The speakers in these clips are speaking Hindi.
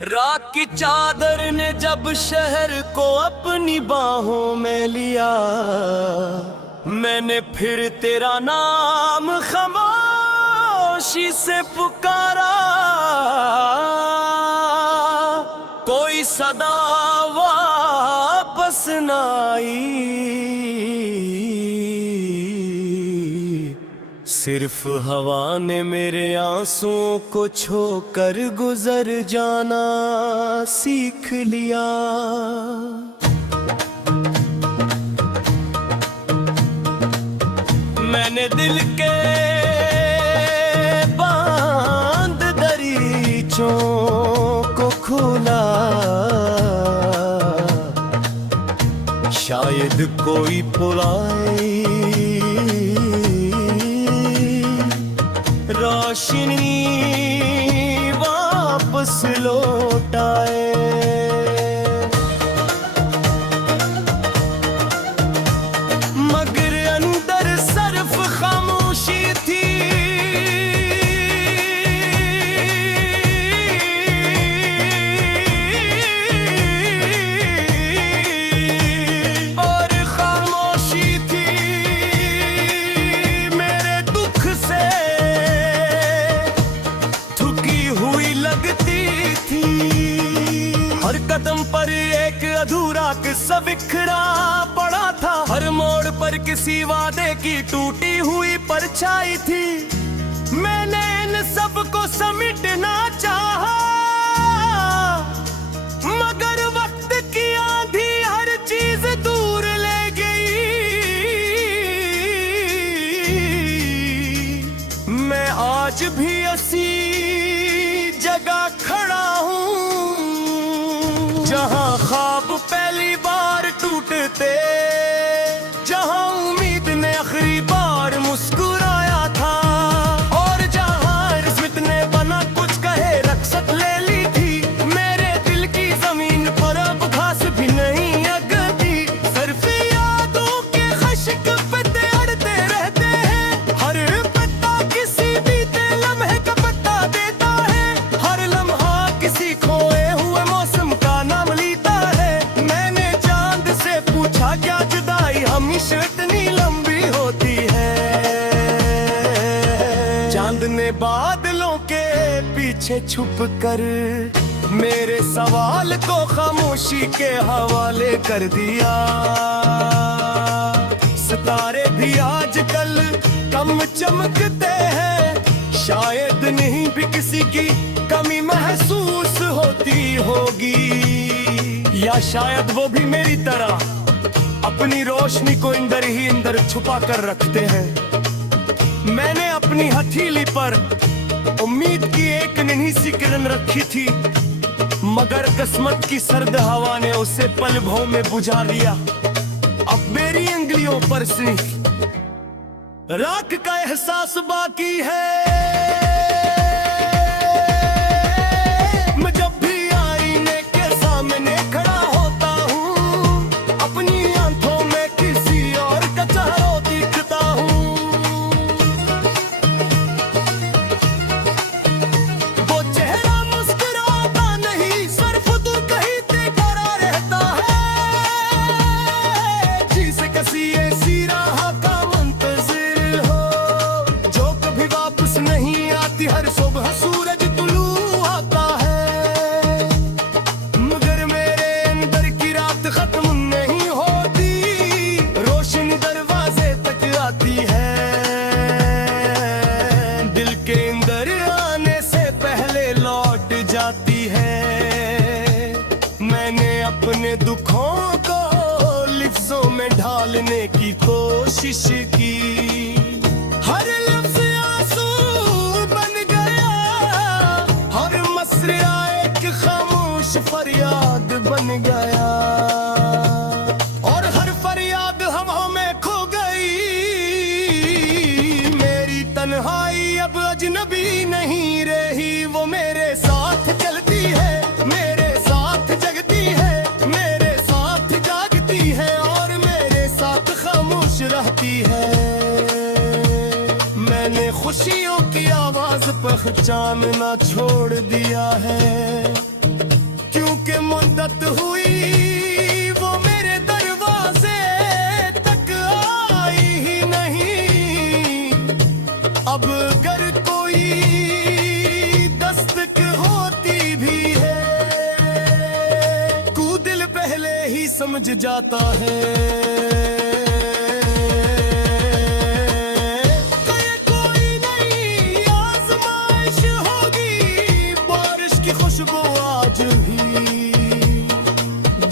रात की चादर ने जब शहर को अपनी बाहों में लिया, मैंने फिर तेरा नाम खामोशी से पुकारा। कोई सदा वापस न आई, सिर्फ हवा ने मेरे आंसुओं को छोकर गुजर जाना सीख लिया। मैंने दिल के बांध दरीचों को खोला, शायद कोई पुराई रोशनी वापस लौट आए। मगर अंदर सिर्फ खामोशी थी, और खामोशी थी मेरे दुख से लगती थी। हर कदम पर एक अधूरा किस्सा बिखरा पड़ा था, हर मोड़ पर किसी वादे की टूटी हुई परछाई थी। मैंने इन सब को समेटना चाहा, मगर वक्त की आंधी हर चीज दूर ले गई। मैं आज भी ऐसी जगह खड़ा हूँ जहाँ ख्वाब पहली बार टूटते, जहाँ उम्मीद ने आखिरी बार मुस्कुराया था, और जहाँ रिश्वत ने बना कुछ कहे रख्सत ले ली थी। मेरे दिल की जमीन पर अब घास भी नहीं उगती, सिर्फ यादों के खश्क पे अड़ते रहते हैं। हर पत्ता किसी बीते लम्हे का पत्ता देता है, हर लम्हा किसी खोए हुए मौसम का नाम लेता है। मैंने चांद से पूछा क्या जुदाई हमेशा इतनी लंबी होती है। चांद ने बादलों के पीछे छुप कर मेरे सवाल को खामोशी के हवाले कर दिया। सितारे भी आजकल कम चमकते हैं, शायद नहीं भी किसी की कमी महसूस होती होगी, या शायद वो भी मेरी तरह अपनी रोशनी को अंदर ही अंदर छुपा कर रखते हैं। मैंने अपनी हथेली पर उम्मीद की एक नन्ही सी किरण रखी थी, मगर किस्मत की सर्द हवा ने उसे पल भर में बुझा दिया। अब मेरी उंगलियों पर सिर्फ राख का एहसास बाकी है। मैं जब भी आईने के सामने खड़ा होता हूँ, अपनी आंखों में किसी और का चेहरा दिखता हूँ। वो चेहरा मुस्कुराता नहीं, सिर्फ दूर कहीं देखा रहता है। जिसे किसी ऐसी राह का मुंतजिर हो जो कभी वापस नहीं आती, हर सुबह सूरज तुलू आता है, मगर मेरे अंदर की रात खत्म नहीं होती, रोशनी दरवाजे तक आती है। दिल के अंदर आने से पहले लौट जाती है। मैंने अपने दुखों को लफ्जों में ढालने की कोशिश की, हर लफ्ज आंसू बन गया, हर मसरा एक खामोश फरियाद बन गया, और हर फरियाद हवा में खो गई। मेरी तन्हाई अब अजनबी नहीं रही, वो मेरे साथ चलती है, मेरे साथ जगती है, मेरे साथ जागती है, और मेरे साथ खामोश रहती है। मैंने खुशियों की आवाज पहचानना छोड़ दिया है। क्योंकि मुद्दत हुई वो मेरे दरवाजे तक आई ही नहीं। अब अगर कोई दस्तक होती भी है को दिल पहले ही समझ जाता है। खुशबू आज भी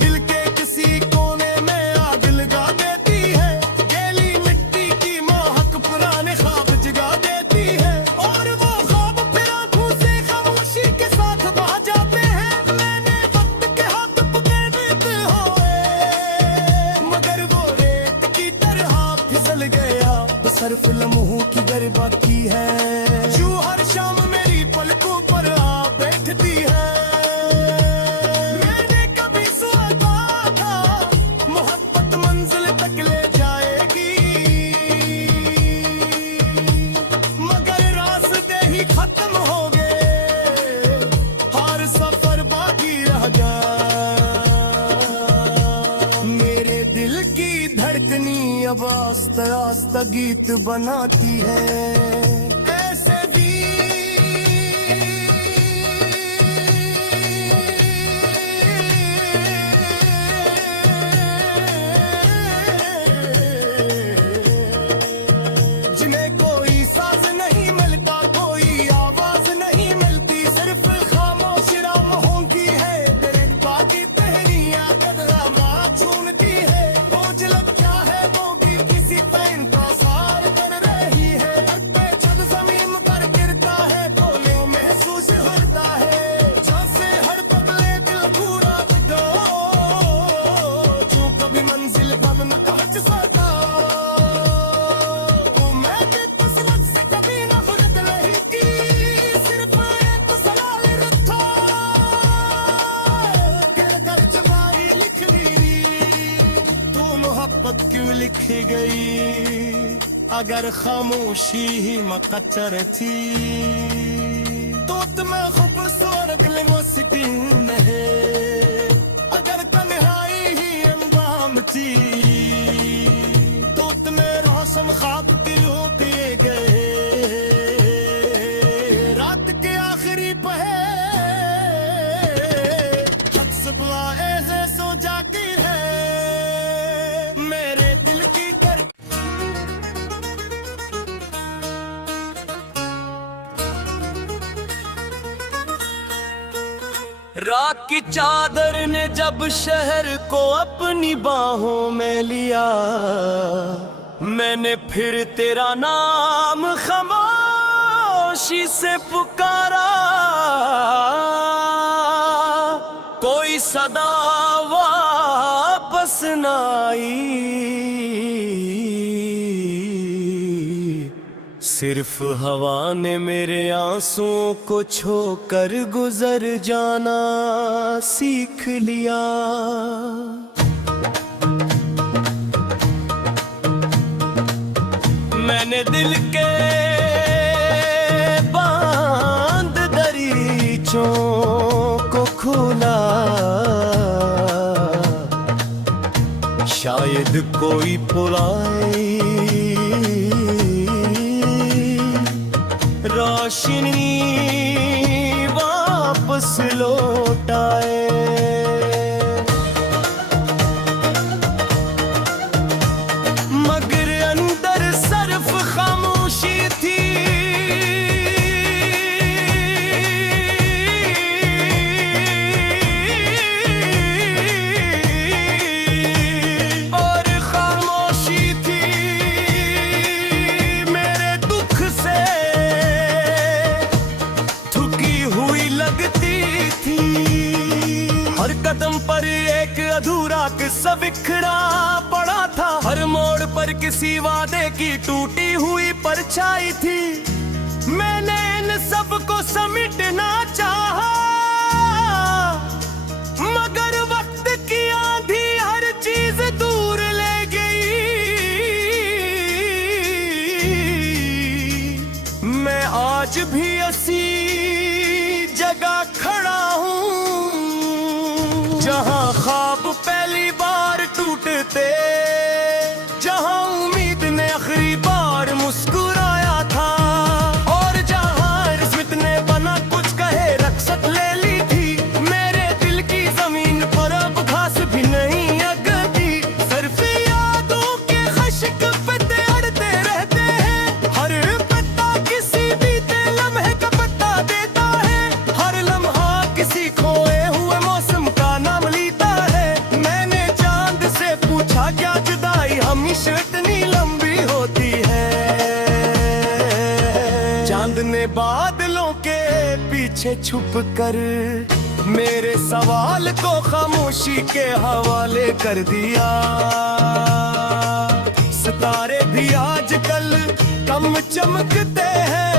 दिल के किसी कोने में आग लगा देती है। गीली मिट्टी की महक पुराने ख्वाब जगा देती है और वो ख्वाब फिर आंखों से खामोशी के साथ बह जाते हैं। मैंने वक्त के हाथ पकड़ते हुए मगर वो रेत की तरह फिसल गया। बस सिर्फ लम्हों की गर बाकी है जो हर शाम मेरी पलकों पर आ बैठती है। मैंने कभी सोचा था मोहब्बत मंजिल तक ले जाएगी मगर रास्ते ही खत्म हो गए। हर सफर बाकी रह गया। मेरे दिल की धड़कनी अब आस्ता आस्ता गीत बनाती है। ऐसे भी जिन्हें कोई साज नहीं मिलता, कोई आवाज नहीं मिलती, सिर्फ खामोश राम होंगी है। तेरे बाकी तहरियां कदरा छूनती है। बोझ लग क्या है वो भी किसी फैन का सार कर रही है। पे जब जमीन पर गिरता है कोले महसूस होता है जैसे हर बदले दिल पूरा दो जो कभी मंजिल कब न पहुंच सका। क्यों लिखी गई अगर खामोशी ही मकच्चर थी तो तुम्हें खूबसूरत लिमोसिटी नहीं। अगर तन्हाई ही अंजाम थी तो तुम्हें रोशन ख्वाब दिलों दिए गए। रात के आखिरी पहर हद सुबह ऐसे सो जाती है। रात की चादर ने जब शहर को अपनी बाहों में लिया मैंने फिर तेरा नाम खामोशी से पुकारा। कोई सदा वापस न आई सिर्फ हवा ने मेरे आंसुओं को छोकर गुजर जाना सीख लिया। मैंने दिल के बांध दरीचों को खोला शायद कोई पुराई रोशनी वापस लौट आए। मगर अंदर सिर्फ खामोशी थी। और खामोशी थी मेरे दुख से लगती थी। हर कदम पर एक अधूरा किस्सा बिखरा पड़ा था। हर मोड़ पर किसी वादे की टूटी हुई परछाई थी। मैंने इन सब को समेटना चाहा मगर वक्त की आंधी हर चीज दूर ले गई। मैं आज भी ऐसी जगह खड़ा हूँ टूटते, जहां उम्मीद ने आखिरी बार मुस्कुराया था, और जहां रिश्वत ने बना कुछ कहे रक्षक ले ली थी, मेरे दिल की जमीन पर अब घास भी नहीं अगती, सिर्फ यादों के खश्क पे अड़ते रहते हैं, हर पत्ता किसी बीते लम्हे का पत्ता देता है, हर लम्हा किसी खोए हुए मौसम का नाम लेता है। मैंने चांद से पूछा क्या जुदाई हमेशा इतनी लंबी होती है, चांद ने बादलों के पीछे छुप कर मेरे सवाल को खामोशी के हवाले कर दिया। सितारे भी आजकल कम चमकते हैं,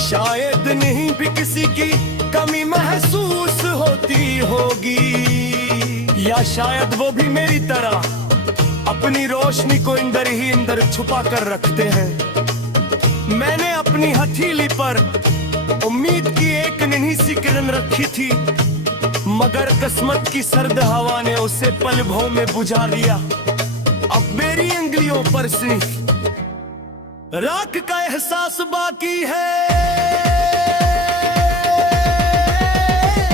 शायद नहीं भी किसी की कमी महसूस होती होगी, या शायद वो भी मेरी तरह अपनी रोशनी को अंदर ही अंदर छुपा कर रखते हैं। मैंने अपनी हथेली पर उम्मीद की एक नन्ही सी किरण रखी थी, मगर किस्मत की सर्द हवा ने उसे पल भर में बुझा दिया। अब मेरी उंगलियों पर से राख का एहसास बाकी है।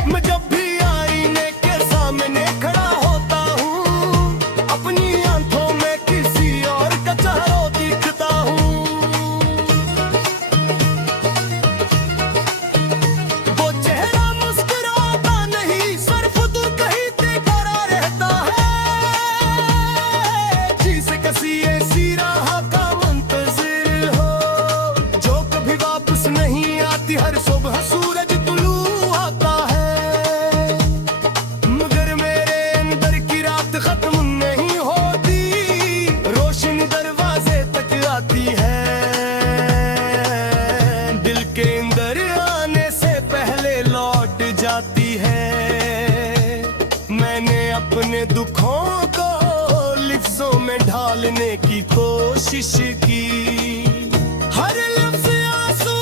मैं जब भी आईने के सामने खड़ा होता हूँ, अपनी आंखों में किसी और का चेहरा दिखता हूँ, वो चेहरा मुस्कुराता नहीं, सिर्फ तू कहीं देखा रहता है, जिसे किसी ऐसी राह का मुंतजिर हो, जो कभी वापस नहीं आती, हर सुबह सूरज तुलू आता है, मगर मेरे अंदर की रात खत्म नहीं होती, रोशनी दरवाजे तक आती है, दिल के अंदर आने से पहले लौट जाती है। मैंने अपने दुखों को लिफ्ज़ों में ढालने की कोशिश की, हर लफ्ज़ आंसू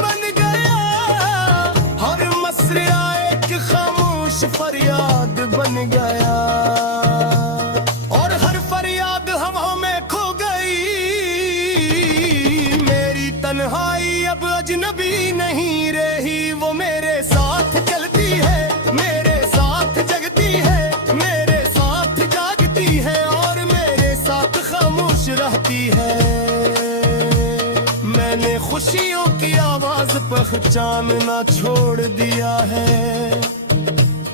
बन गया, हर मसरा एक खामोश फरियाद बन गया, और हर फरियाद हवा में खो गई। मेरी तन्हाई अब अजनबी नहीं रही, वो मेरे साथ चलती है, मेरे साथ जगती है, मेरे साथ जागती है, और मेरे साथ खामोश रहती है। मैंने खुशियों की आवाज पहचानना छोड़ दिया है,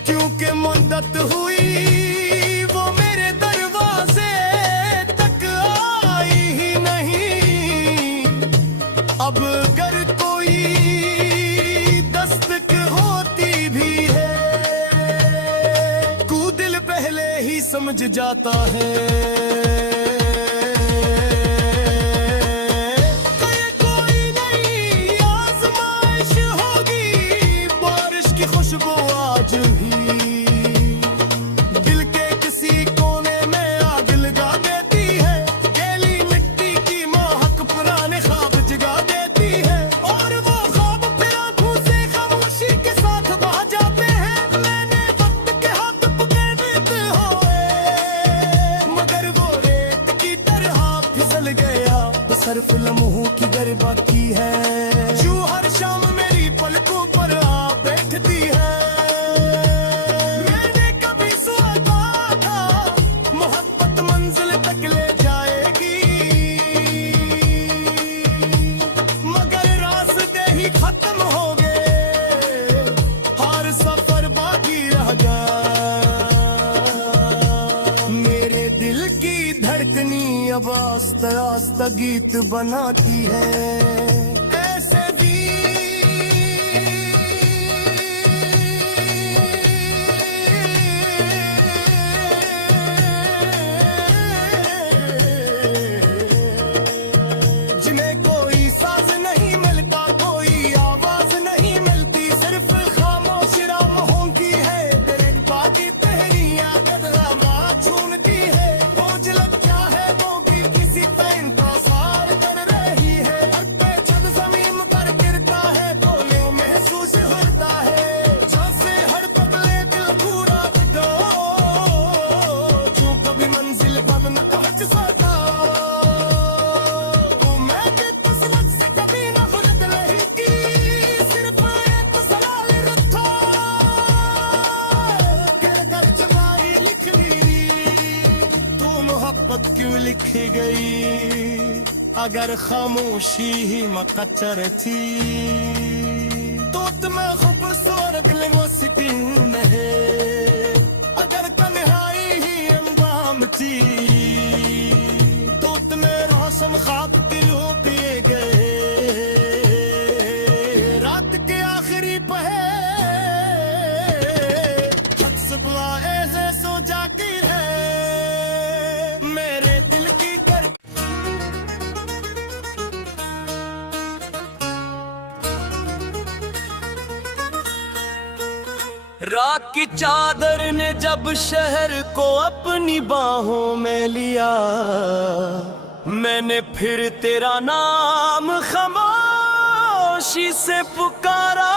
क्योंकि मुद्दत हुई वो मेरे दरवाजे तक आई ही नहीं। अब अगर कोई दस्तक होती भी है, को दिल पहले ही समझ जाता है। खुशबू आज भी दिल के किसी कोने में आग लगा देती है, गीली मिट्टी की महक पुराने ख्वाब जगा देती है, और वो ख्वाब फिर आंखों से खामोशी के साथ बह जाते हैं। मैंने वक्त के हाथ पकड़ते हुए, मगर वो रेत की तरह फिसल गया, सिर्फ लम्हों की गर बाकी है, जो हर शाम मेरी पलकों पर आ बैठती है। मैंने कभी सोचा था मोहब्बत मंजिल तक ले जाएगी, मगर रास्ते ही खत्म हो गए, हर सफर बाकी रह गया। मेरे दिल की धड़कनी अब आस्ता आस्ता गीत बनाती है, ऐसे भी जिन्हें कोई साज नहीं मिलता, कोई आवाज नहीं मिलती, सिर्फ खामोश राहों की है, दर्द बाकी पहरियां कदरामा छूनती है, बोझ लग क्या है वो भी किसी पे इंतजार कर रही है, हर पे जब अगर खामोशी ही मकच्चर थी तो तुम्हें खूबसूरत सिटी नहीं, अगर तन्हाई ही अंजाम थी तो तुम्हें रोशन ख्वाब दिलों पिए गए। रात के आखिरी पहर शख्स बुआ ऐसे सो जाती है मेरे दिल की कर। रात की चादर ने जब शहर को अपनी बाहों में लिया, मैंने फिर तेरा नाम खामोशी से पुकारा।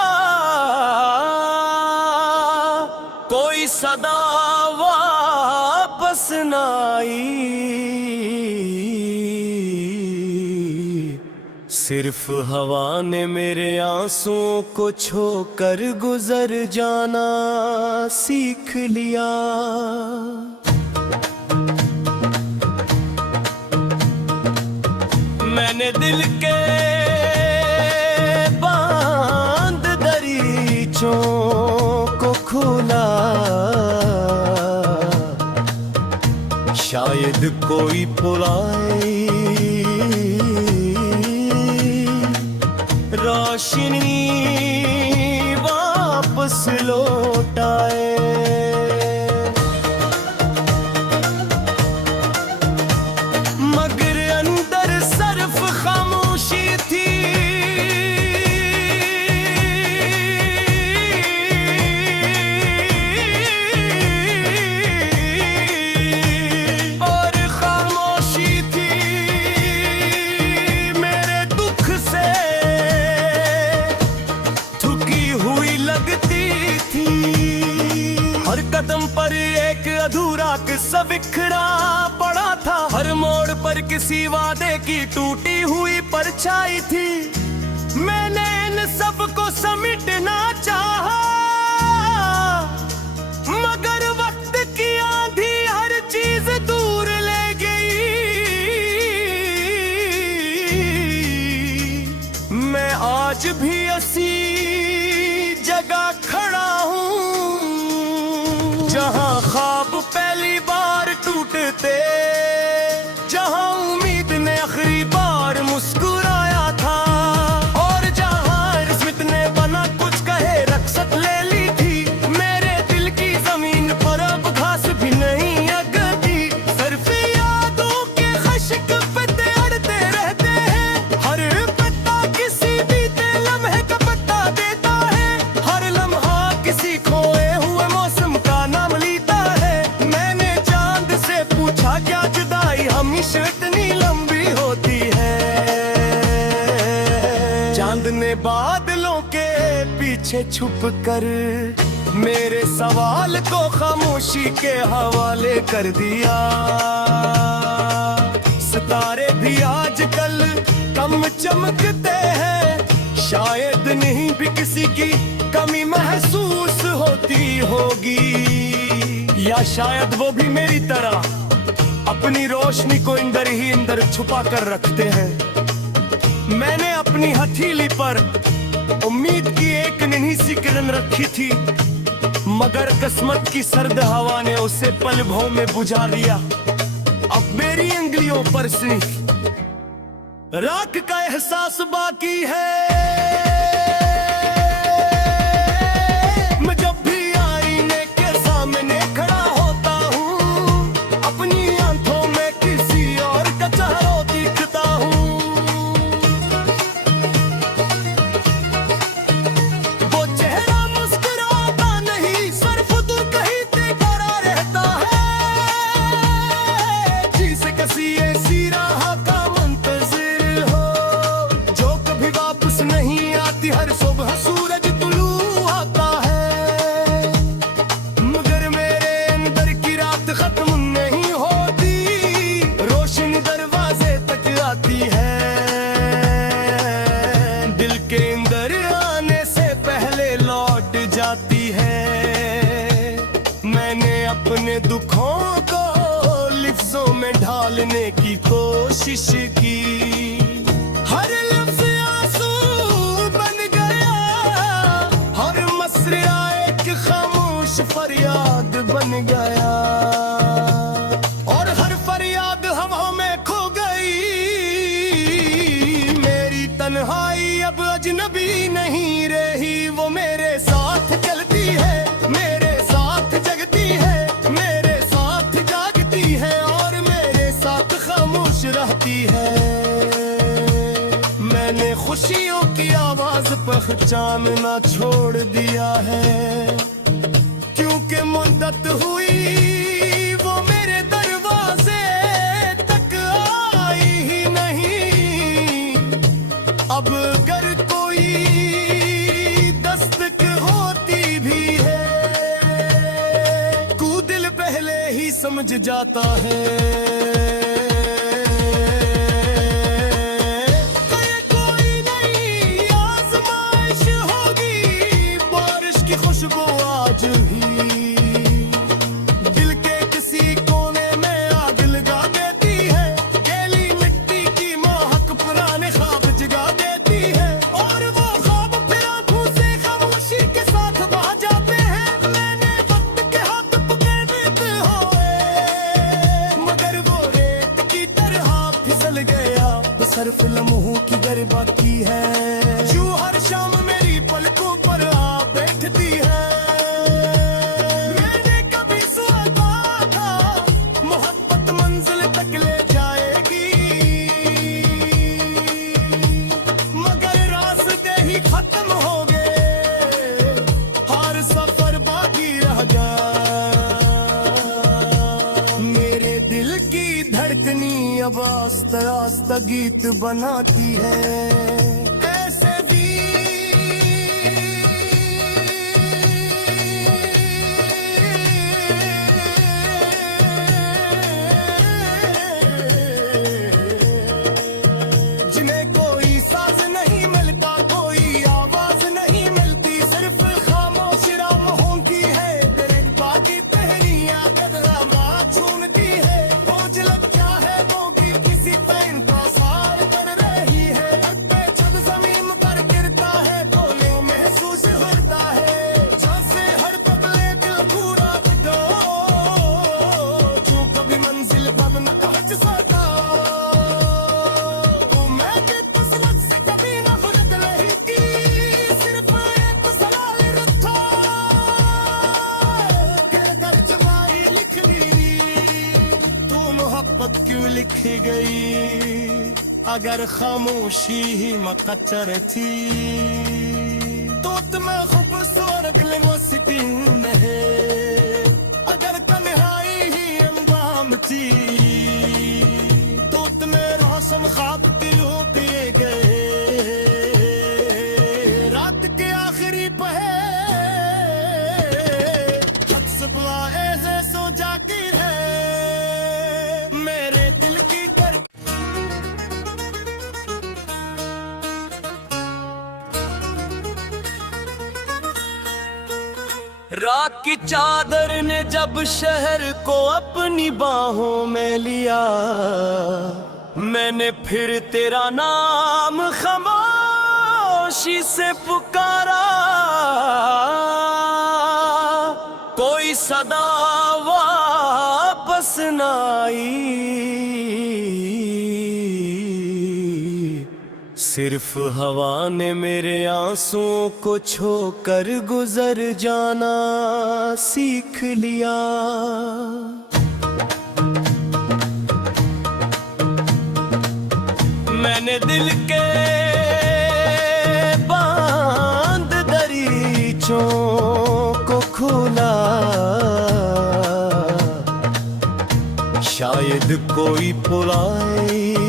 कोई सदा वापस न आई, सिर्फ हवा ने मेरे आंसुओं को छोकर गुजर जाना सीख लिया। मैंने दिल के बांध दरीचों को खोला, शायद कोई पुराई रोशनी वापस लौटाए। मगर अंदर सिर्फ खामोशी थी, और खामोशी थी मेरे दुख से लगती थी। हर कदम पर एक अधूरा किस्सा बिखरा पड़ा था, हर मोड़ पर किसी वादे की टूटी हुई परछाई थी। मैंने इन सब को समेटना चाहा, मगर वक्त की आंधी हर चीज दूर ले गई। मैं आज भी ऐसी जगह खड़ा हूँ जहाँ ख्वाब पहली बार टूटते, जहाँ उम्मीद ने आखिरी बार मुस्कुराया था, और जहाँ रिश्वत ने बना कुछ कहे रक्षक ले ली थी। मेरे दिल की जमीन पर अब घास भी नहीं उगती, सिर्फ यादों के खश्क पे अड़ते रहते हैं। हर पत्ता किसी बीते लम्हे का पत्ता देता है, हर लम्हा किसी खोए हुए मौसम का नाम लेता है। मैंने चांद से पूछा क्या जुदाई हमेशा इतनी लंबी होती है। चांद ने बादलों के पीछे छुप कर मेरे सवाल को खामोशी के हवाले कर दिया। सितारे भी आजकल कम चमकते हैं, शायद नहीं भी किसी की कमी महसूस होती होगी, या शायद वो भी मेरी तरह अपनी रोशनी को अंदर ही अंदर छुपा कर रखते हैं। मैंने अपनी हथेली पर उम्मीद की एक नन्ही सी किरण रखी थी, मगर किस्मत की सर्द हवा ने उसे पल भर में बुझा लिया। अब मेरी उंगलियों पर सिर्फ राख का एहसास बाकी है। मैं जब भी आईने के सामने खड़ा होता हूँ, अपनी आंखों में किसी और का चेहरा दिखता हूँ। वो चेहरा मुस्कुराता नहीं, सिर्फ दूर कहीं देखा रहता है, जिसे किसी ऐसी राह का मुंतजिर हो जो कभी वापस नहीं आती। हर सुबह सूरज तुलू आता है, मगर मेरे अंदर की रात खत्म नहीं होती, रोशनी दरवाजे तक आती है। दिल के अंदर आने से पहले लौट जाती है। मैंने अपने दुखों को लिफ्ज़ों में ढालने की कोशिश की, तन्हाई अब अजनबी नहीं रही, वो मेरे साथ चलती है, मेरे साथ जगती है, मेरे साथ जागती है और मेरे साथ खामोश रहती है। मैंने खुशियों की आवाज पहचानना छोड़ दिया है, क्योंकि मुद्दत हुई वो मेरे दरवाजे तक आई ही नहीं। अब अगर कोई दस्तक होती भी है, को दिल पहले ही समझ जाता है। खुशबू आज भी दिल के किसी कोने में आग लगा देती है, गीली मिट्टी की महक पुराने ख्वाब जगा देती है, और वो ख्वाब फिर आंखों से खामोशी के साथ बह जाते हैं। मैंने वक्त के हाथ पकड़ देते हुए, मगर वो रेत की तरह फिसल गया, बसर्फ लम्हों की गर बाकी है, जो हर शाम मेरी पलकों पर आ बैठती है। मैंने कभी सोचा था मोहब्बत मंजिल तक ले जाएगी, मगर रास्ते ही खत्म हो गए, हर सफर बाकी रह गया। मेरे दिल की धड़कनी अब आस्ता आस्ता गीत बनाती है। क्यों लिखी गई अगर खामोशी ही मकच्चर थी, तो तुम्हें खूबसूरत लिमोसिटी नहीं, अगर तन्हाई ही अंजाम थी, तो तुम्हें रोशन ख्वाब दिलों किए गए, रात के आखिरी पहर हद सुबह ऐसे सो जाती है। रात की चादर ने जब शहर को अपनी बाहों में लिया, मैंने फिर तेरा नाम खामोशी से पुकारा, कोई सदा वापस न आई, सिर्फ हवा ने मेरे आंसुओं को छोकर गुजर जाना सीख लिया। मैंने दिल के बांध दरीचों को खोला, शायद कोई पुलाए